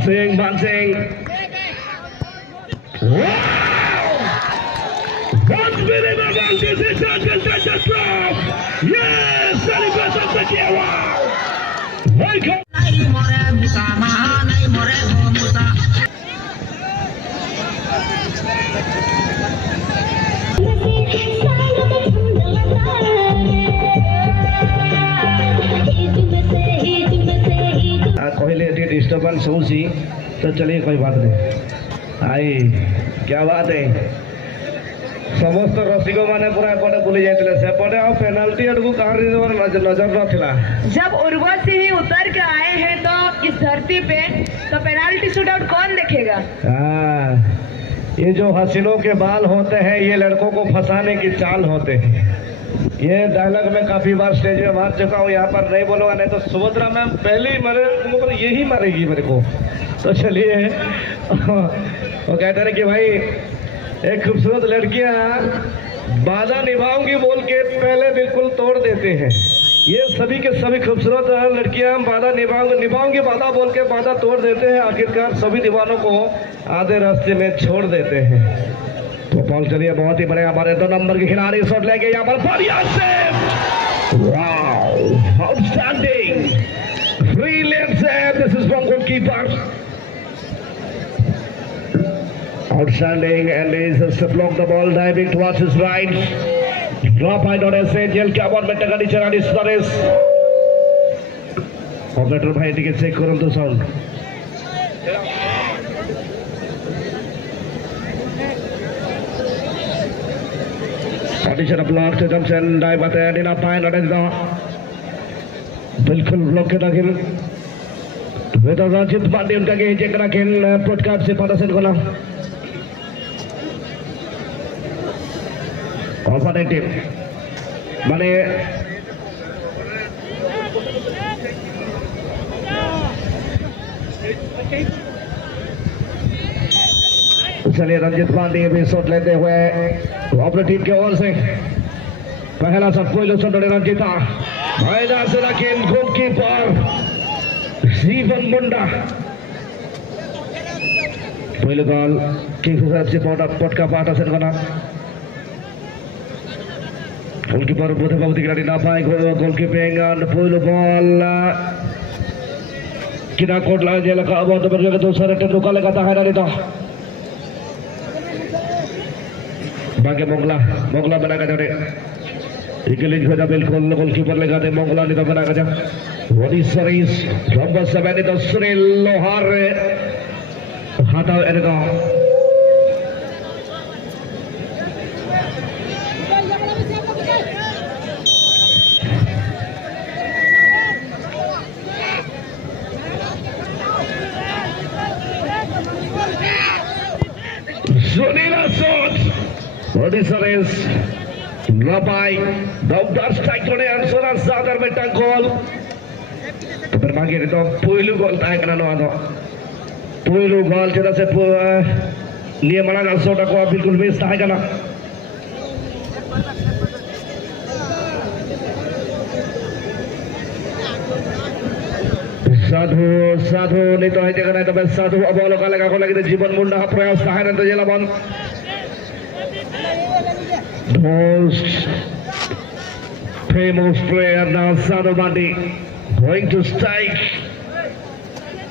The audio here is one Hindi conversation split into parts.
Bouncing. Wow! Unbelievable decision to set the strong. Yes, celebration Shakira. Welcome. कहले डिस्टर्बेंस हो सी तो चलिए कोई बात नहीं आई क्या बात है समस्त रसिक मैंने पूरा एपटे बुली जाते सेपटे आ पेनाल्टी आड़ू कहार नजर ना जब उर्वशी ही उतर के आए हैं तो इस धरती पे तो पेनाल्टी शूटआउट कौन देखेगा। हाँ ये जो हसीनों के बाल होते हैं ये लड़कों को फंसाने की चाल होते हैं। ये डायलॉग में काफी बार स्टेज में मार चुका हूँ, यहाँ पर नहीं बोलूंगा नहीं तो सुभद्रा मैम पहले ही मरे यही मारेगी मेरे को। तो चलिए वो कहते हैं कि भाई एक खूबसूरत लड़कियां वादा निभाऊंगी बोल के पहले बिल्कुल तोड़ देते हैं। ये सभी के सभी खूबसूरत लड़कियां वादा निभाऊंगी वादा बोल के वादा तोड़ देते हैं, आखिरकार सभी दीवानों को आधे रास्ते में छोड़ देते हैं। तो बॉल चलिए बहुत ही बड़े हमारे 2 नंबर के खिलाड़ी शॉट लेंगे यहाँ पर बढ़िया से। Wow outstanding brilliant save, this is from goalkeeper. Outstanding, and he just blocked the ball, diving towards his right. Drop by not essential. क्या बॉल में टका नीचे रानी स्टोरेज। ऑपरेटर भाई टिकट चेक करो तो sound. Audition block to Thompson, dive at the end in a pine or बिल्कुल ब्लॉक के दाखिल। वेदा राजित पांडे उनका के चेक रखें पॉडकास्ट से 5 सेकंड को ऑपोनेंट माने चलिए रंजित पांडे भी शॉट लेते हुए अपनी टीम की ओर से पहला शॉट कोई शॉट रंजिता भाईदा से लेकिन गोलकीपर जीवन मुंडा पहले बॉल किंग्स एफसी पटका 5 सेकंड बना गोलकीपर बोधे बाबू खिलाड़ी ना पाए गोलकीपिंग पहले बॉल किना कोट लगा जेल का बहुत बड़े दूसरा टेंडुलकर लगाता है नहीं तो बाकी मोगला बना का जोड़े इकलिंग हो जा बिल्कुल गोलकीपर लगाते मोगला नहीं तो बना का जा वही सरीस नंबर 7 नहीं तो श्री लोहार हटाओ Enka Sunila shot. Body service. Labai. Dawdar strike kore answer Zadar में टंग गोल। तो फिर मांगे तो पहलू गोल था एक ना नो पहलू गोल जरा से लिए मना का शॉट को बिल्कुल मिस था क्या ना। साधु नहीं तो है जगह नहीं तो बस साधु अब बॉल का लगा को लगे जीवन मुंडा प्रयास है ना तो जेला ball most famous player now Sadhu Bandi going to strike.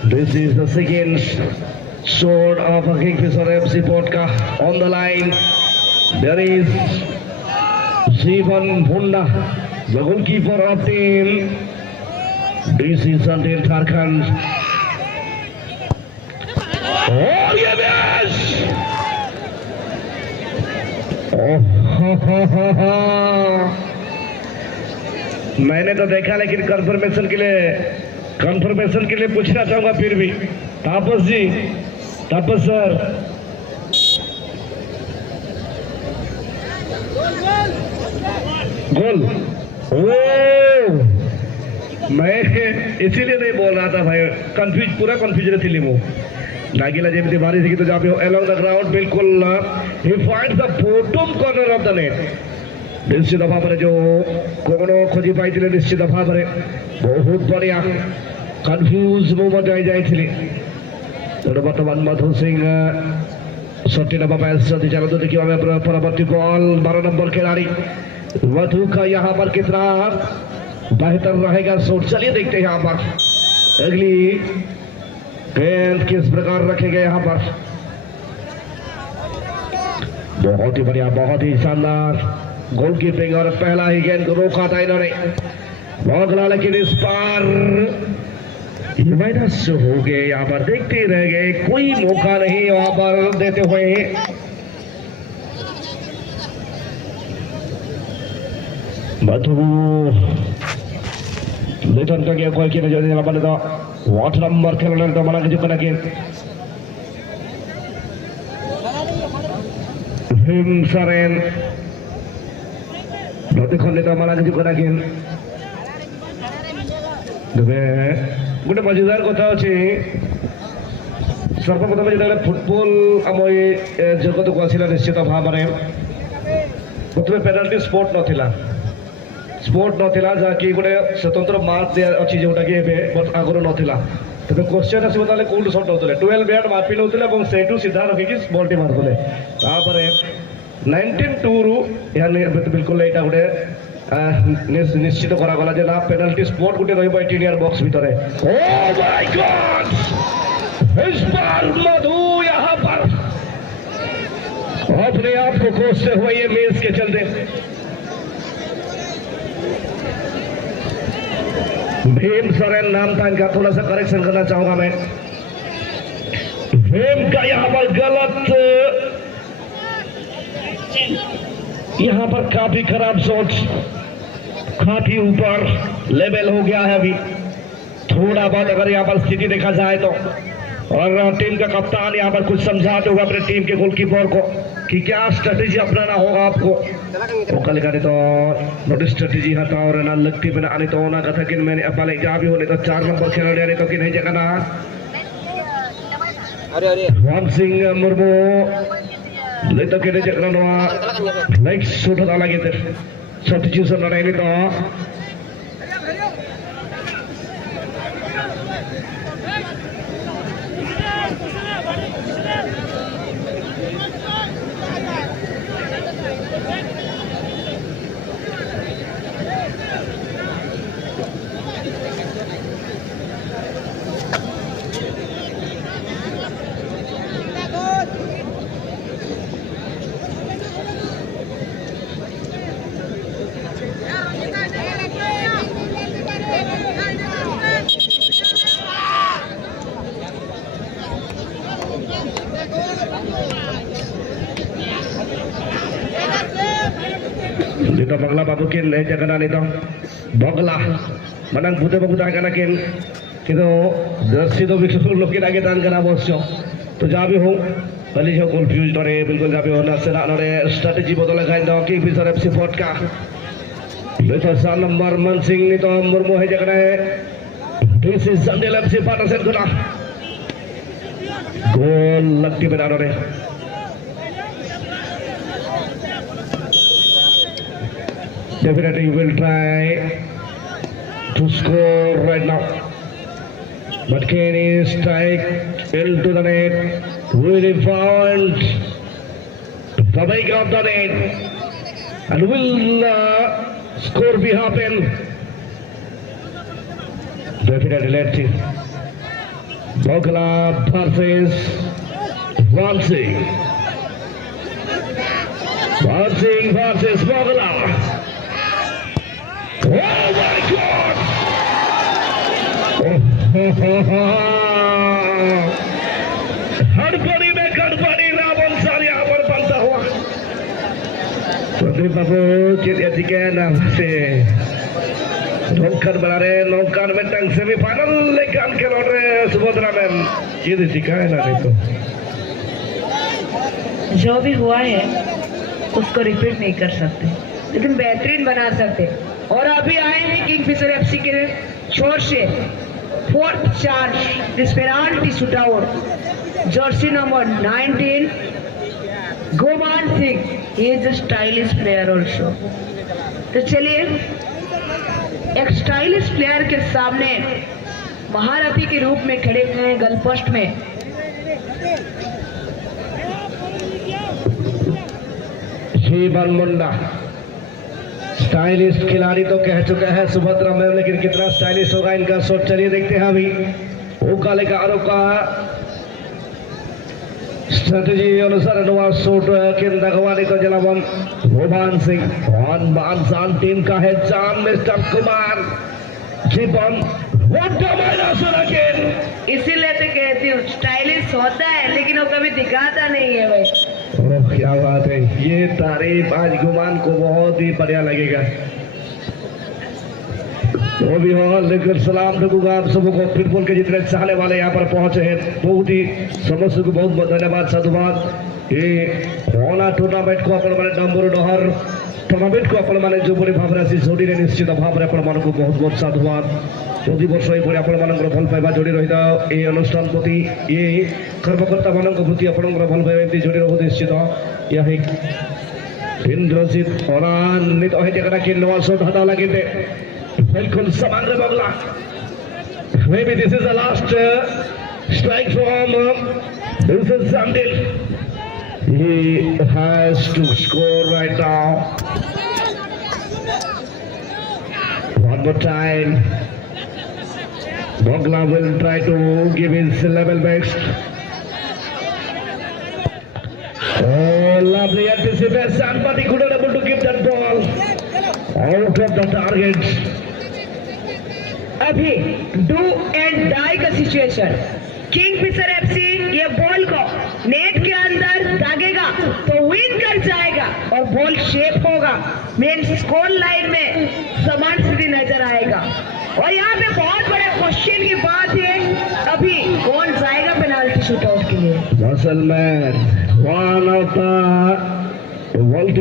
This is the second sword of a Kingfisher FC Podka on the line. There is Jeevan Munda, the goalkeeper of team. This is Sandeep Jharkhand. Oh yes! मैंने तो देखा लेकिन कंफर्मेशन के लिए पूछना चाहूंगा फिर भी तापस सर गोल मैं इसीलिए नहीं बोल रहा था भाई पूरा कंफ्यूजन थी वो नागिला जेमती मारी थी तो जहाँ पे along the ground बिल्कुल he finds the bottom corner of the net निश्चित दफा पर जो कोनो खोजी पाई थी निश्चित दफा पर बहुत बढ़िया कंफ्यूज मूवमेंट आई जाए थी বর্তমান মধু সিং 60 नंबर पर सदी चलो तो देखिए हमें परवर्ती बॉल 12 नंबर खिलाड़ी मधु का यहाँ पर कितना बेहतर रहेगा शॉट। चलिए देखते हैं यहाँ पर अगली गेंद किस प्रकार रखेंगे यहाँ पर। बहुत ही बढ़िया, बहुत ही शानदार गोलकीपिंग और पहला ही गेंद को रोका था इन्होंने बगला, लेकिन इस बार माइनस हो गए। यहाँ पर देखते रह गए, कोई मौका नहीं यहाँ पर देते हुए। मधु लेटन का गया कोई किने jadi lapan itu 8 नंबर खेलने तो mana kejukan lagi Him Saren berarti khonde to mana kejukan lagi debe ଗୋଟେ ମଜାଦାର କଥା ଅଛି। ସର୍ବପ୍ରଥମେ ଯେତେବେଳେ ଫୁଟବଲ ଆମ ଏ ଜଗତକୁ ଆସିଲା ନିଶ୍ଚିତ ଭାବରେ ପ୍ରଥମେ ପେନାଲ୍ଟି ସ୍ପୋର୍ଟ ନଥିଲା ଯାହାକି ଗୋଟେ ସ୍ୱତନ୍ତ୍ର ମାର୍କ ଅଛି ଯେଉଁଟାକି ଏବେ ଆଗରୁ ନଥିଲା। ତେବେ କ୍ୱେଶ୍ଚନ୍ ଆସିବ ତାହେଲେ କୋଉଠୁ ସଟ୍ ହେଉଥିଲେ 12 ବ୍ୟାଟ୍ ମାପି ନେଉଥିଲେ ଏବଂ ସେଇଠୁ ସିଧା ରଖିକି ବଲ୍ଟି ମାରୁଥିଲେ। ତାପରେ 1902ରୁ ଏହା ବିଲକୁଲ ଏଇଟା ଗୋଟେ निश्चित करागला जे ना पेनल्टी स्पॉट गोटे रहिबो 18 यार्ड बॉक्स भितरे। ओ माय गॉड, इस बार मधु यहाँ पर अपने आप को कोसते हुए ये मिस के चलते भीम सरेन नाम था इनका, थोड़ा सा करेक्शन करना चाहूंगा मैं। भीम का यहाँ पर गलत, यहाँ पर काफी खराब शॉट, काफी ऊपर लेवल हो गया है अभी थोड़ा बहुत। अगर यहाँ पर स्थिति देखा जाए तो, और टीम का कप्तान यहाँ पर कुछ समझाते हुए अपने टीम के गोलकीपर को कि क्या स्ट्रेटेजी अपनाना होगा आपको। मौका निकाले तो नोट स्ट्रेटेजी हटा और ना लगती बिना आने तो ना कथा कि मैंने अपने जा भी होने तो 4 नंबर खिलाड़ी आने तो कि नहीं जगह ना राम सिंह मुर्मू ले तो कि नहीं जगह ना लाइक शूट होता लगे थे substitution ada ini toh. Dito Bagla babukin leja kana nito Bagla menang buta kana kin किंतु जर्सी तो बिल्कुल लोग के आगे दान करना बॉस तो जहाँ भी हो पहले जो कंफ्यूज नरे बिल्कुल जहाँ भी हो नसेरा नरे स्ट्रेटेजी बदल लगाए दो कि फिर एफसी फोर्ट का लेटर सा नंबर मन सिंह ने तो मुर्मू है जगह है दिस इज संडेल एफसी पार्टनरशिप गुना गोल लगती बना नरे definitely will try to score right now. But can he strike into the net? Really found the back of the net. And will score be happen? Definitely let's see. Bagla versus Vansing. Vansing versus Bagla. Oh my God! हड़बड़ी में गड़बड़ी रावण सार यहाँ पर बनता हुआ प्रदीप बाबू चिड़िया के नाम से नौकर बना रहे नौकर में टंग से भी फाइनल लेकर के लौट रहे सुभद्रा मैम ये दिखा है ना देखो जो भी हुआ है उसको रिपीट नहीं कर सकते लेकिन बेहतरीन बना सकते। और अभी आए हैं किंगफिशर एफसी के छोर से fourth charge this penalty shootout jersey number 19 Goman Singh he is a stylish player also. तो चलिए एक स्टाइलिश प्लेयर के सामने महारथी के रूप में खड़े हैं गोल पोस्ट में जीवन मुंडा स्टाइलिस्ट खिलाड़ी तो कह चुका है सुभद्रा मैम, लेकिन कितना स्टाइलिश होगा इनका शॉट, चलिए देखते हैं अभी। ओकालिकारों का स्ट्रेटेजी अनुसार नवा शॉट केंद्र गवानी तो जलावन भुवन सिंह बान टीम का है जान मिस्टर कुमार जीवन इसीलिए तो कहती हूँ स्टाइलिश होता है लेकिन वो कभी दिखाता नहीं है भाई। ओह क्या बात है, ये तारीफ आज गुमान को बहुत ही बढ़िया लगेगा। वो भी हो, लेकिन सलाम दूंगा आप सबको, फुटबॉल के जितने चाहने वाले यहाँ पर पहुंचे हैं, बहुत ही समस्त को बहुत बहुत धन्यवाद साधुवाद। ये होना टूर्नामेंट को अपन मैंने नंबर डहर टूर्नामेंट को अपन मैंने जो बड़ी भाव आसी जोड़ी निश्चित भाव में अपन मान को बहुत बहुत साधुवाद। प्रति वर्ष ये अपन मान भल पाइबा जोड़ी रही था ये अनुष्ठान प्रति ये कर्मकर्ता मान प्रति अपन भल पाइबा जोड़ी रहो निश्चित। यह इंद्रजीत अनान्वित कि नवा शॉट हटा लगे बिल्कुल समान रे बगला। Maybe this is the last strike from Wilson Sandil. He has to score right now. One more time. Bogla will try to give his level best. Oh, lovely anticipation, but he couldn't able to give that ball out of the target. अभी डू एंड डाई का सिचुएशन, किंगफिशर एफसी ये बॉल को नेट के अंदर दागेगा तो विन कर जाएगा और बॉल शेप होगा, मेन स्कोर लाइन में समान स्थिति नजर आएगा। और यहाँ पे बहुत बड़े क्वेश्चन की बात है, अभी कौन जाएगा पेनाल्टी शूटआउट के लिए। मुसलमान one of the world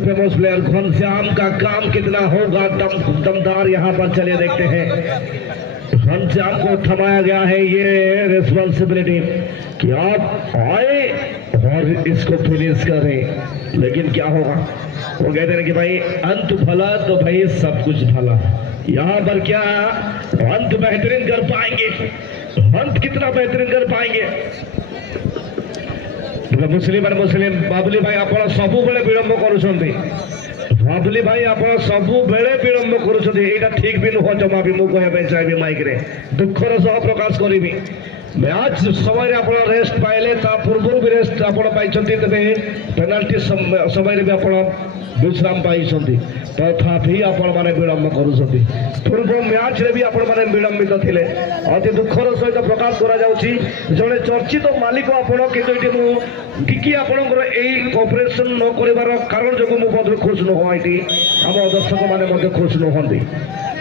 famous player Ghanshyam का काम कितना होगा दमदार यहाँ पर, चलिए देखते हैं। घनश्याम को थमाया गया है ये रिस्पॉन्सिबिलिटी कि आप आए और इसको फिनिश करें, लेकिन क्या होगा वो कहते हैं कि भाई अंत भला तो भाई सब कुछ भला। यहाँ पर क्या अंत बेहतरीन कर पाएंगे, अंत कितना बेहतरीन कर पाएंगे। मुस्लिम बाबुली भाई आप सबु बेले विलंब करुछंती, बाबुली भाई आप सबु बेले विलंब करुछंती, एटा ठीक भी नुह जमा भी मु कहबे चाहबी माइक रे दुखर सह प्रकाश करिबी। मैच समय आप रेस्ट पाइले ता पूर्व भी रेस्ट आप पाइछंती, तबे पेनाल्टी समय भी आप विश्राम पाइछंती, तथापि आपण माने विलंब करुछंती। पूर्व मैच रे भी आपण माने विलंबित थिले, अति दुखर सहित प्रकाश करा जाउची। जने चर्चित मालिक आपण किंतु एटी मु टिकी आपणकर एई कोऑपरेशन न करिवार कारण जो मु बहुत खुश न हो, एटी हम दर्शक माने मध्ये खुश न होंदी।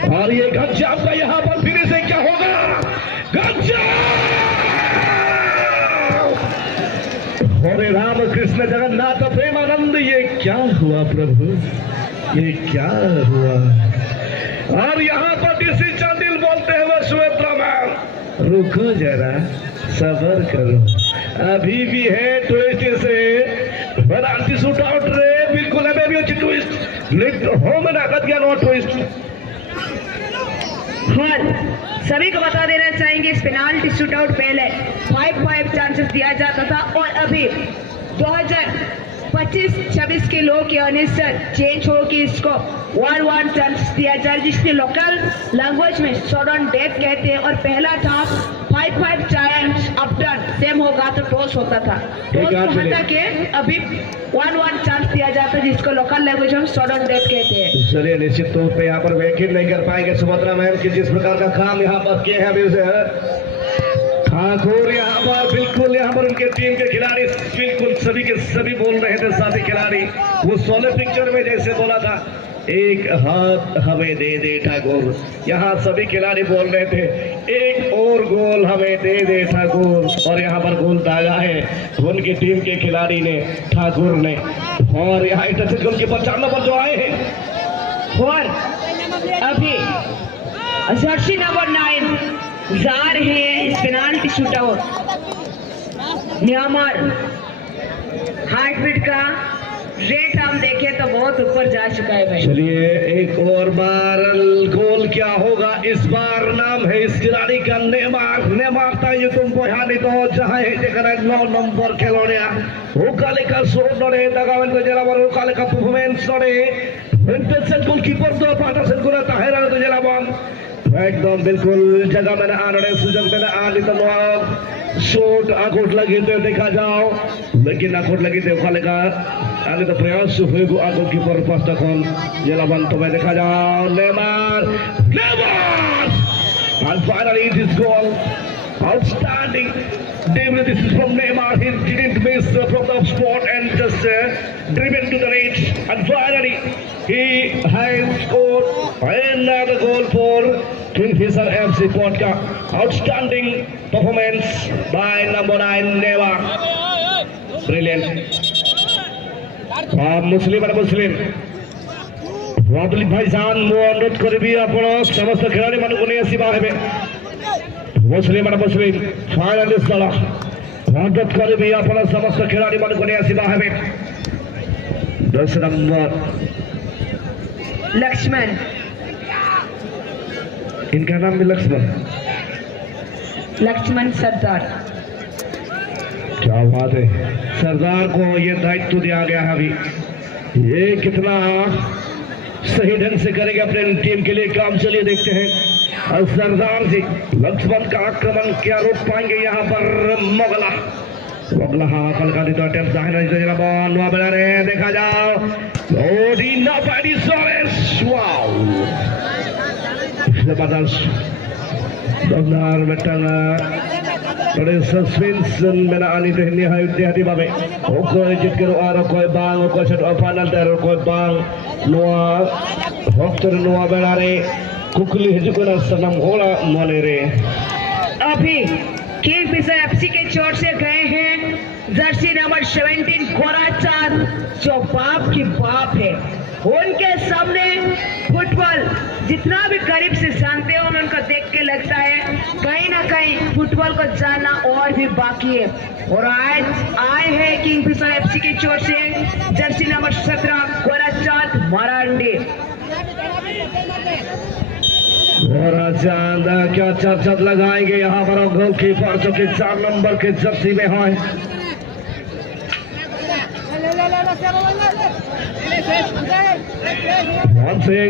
और ये घनश्याम का यहाँ पर फिनिशिंग क्या होगा, घनश्याम हरे राम कृष्ण जगन्नाथ प्रेमानंद, ये क्या हुआ प्रभु, ये क्या हुआ। और यहाँ पर डीसी चांदिल बोलते हुए सुभद्रा मैम रुको जरा सबर करो, अभी भी है ट्विस्ट से पेनाल्टी शूट आउट रे, बिल्कुल है बेबी अच्छी ट्विस्ट लिफ्ट होम ना कद गया नो ट्विस्ट। सभी को बता देना चाहेंगे इस पेनाल्टी शूटआउट पहले 5-5 चांसेस दिया जाता था और अभी 2025-26 के लॉ के अनुसार चेंज हो कि इसको 1-1 चांसेस दिया जाए, जिसके लोकल लैंग्वेज में सडन डेथ कहते हैं। और पहला था 5-5 चांस अपटर्न सेम होगा तो टॉस होता था, टॉस को हटा के अभी 1-1 चांस दिया जाता है, जिसको लोकल लैंग्वेज में सडन डेथ कहते हैं। चलिए निश्चित तौर पे यहाँ पर व्याख्या नहीं कर पाएंगे सुभद्रा मैम की जिस प्रकार का काम यहाँ पर किए हैं अभी उसे ठाकुर यहाँ पर बिल्कुल यहाँ पर उनके टीम के खिलाड़ी बिल्कुल सभी के सभी बोल रहे थे, साथी खिलाड़ी वो सोले पिक्चर में जैसे बोला था एक हाथ हमें दे दे ठाकुर, यहाँ सभी खिलाड़ी बोल रहे थे एक और गोल हमें दे दे ठाकुर। और यहाँ पर गोल दागा है उनकी टीम के खिलाड़ी ने, ठाकुर ने। और यहाँ इंटरसेप्ट गोल के 95 नंबर जो आए हैं और अभी जर्सी नंबर 9 जा रहे हैं इस पेनाल्टी शूटआउट। म्यांमार हार्टबीट का रेट हम देखें तो बहुत बहुत ऊपर जा चुका है भाई। चलिए एक और बार गोल क्या होगा इस बार। नाम है इस खिलाड़ी का नेमार। नेमार था ये तुम बहानी तो जहां है जगह 9 नंबर खिलौड़िया उकालिका शोट नड़े दगावन को जरा बार उकालिका परफॉर्मेंस नड़े इंटेंशन गोलकीपर दो पाटा से गुना ताहिरा तो जरा बार एकदम बिल्कुल जगह मैंने आने सुजग मैंने आने तो शोट आकोट लगी तो देखा जाओ लेकिन आकोट लगी तो उकालिका आगे तो प्रयास हुए आकोट की पर पास तक जरा बार तो मैं देखा जाओ Neymar and finally it is goal. Outstanding. David, this is from Neymar. He didn't miss from the spot and just driven to the reach. And finally, he has scored another goal for Kingfisher FC Vodka. Outstanding performance by number 9 Neymar. Brilliant. Muslim. वाबली भाईजान मु अनुरोध करी आपण समस्त खिलाड़ी मानक नहीं आसवा हे मुस्लिम फाइनल स्थल अनुरोध करी आपण समस्त खिलाड़ी मानक नहीं आसवा हे 10 नंबर लक्ष्मण। इनका नाम भी लक्ष्मण सरदार। क्या बात है। सरदार को ये दायित्व दिया गया है अभी ये कितना सही ढंग से करेंगे अपने टीम के लिए काम। चलिए देखते हैं और सरदार जी लक्ष्मण का आक्रमण क्या रोक पाएंगे यहाँ पर। मोगला फलका दी तो अटेम्प्ट दाहिना जरा बॉल नुआ बना रहे हैं देखा जाओ ओडीना पाडी सोरेस वाओ जबरदस्त दमदार बेटना थोड़े सस्पेंस में आनी तो निहायती भावे ओको जितके आरो कोई बांग ओको सेट फाइनल तेरो कोई बांग नुआ हफ्तर नुआ बेड़ा रे कुकली हिजुको ना सनम होला मने रे। अभी किंगफिशर एफसी के चोट से गए हैं जर्सी नंबर 17 गोराचांद जो बाप की बाप है। उनके सामने फुटबॉल जितना भी करीब से जानते हो उनको देख के लगता है कहीं ना कहीं फुटबॉल को जानना और भी बाकी है। और आज आए हैं किंगफिशर एफसी की चोट से जर्सी नंबर 17 गोराचांद मरांडी। गोराचांद क्या चर्चा लगाएंगे यहाँ पर गोलकीपर जो कि 4 नंबर के जर्सी में है। मान सिंह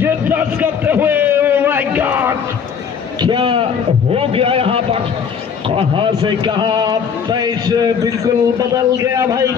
ये दस करते हुए oh my God क्या हो गया यहाँ पर कहाँ से कहाँ मैच बिल्कुल बदल गया भाई।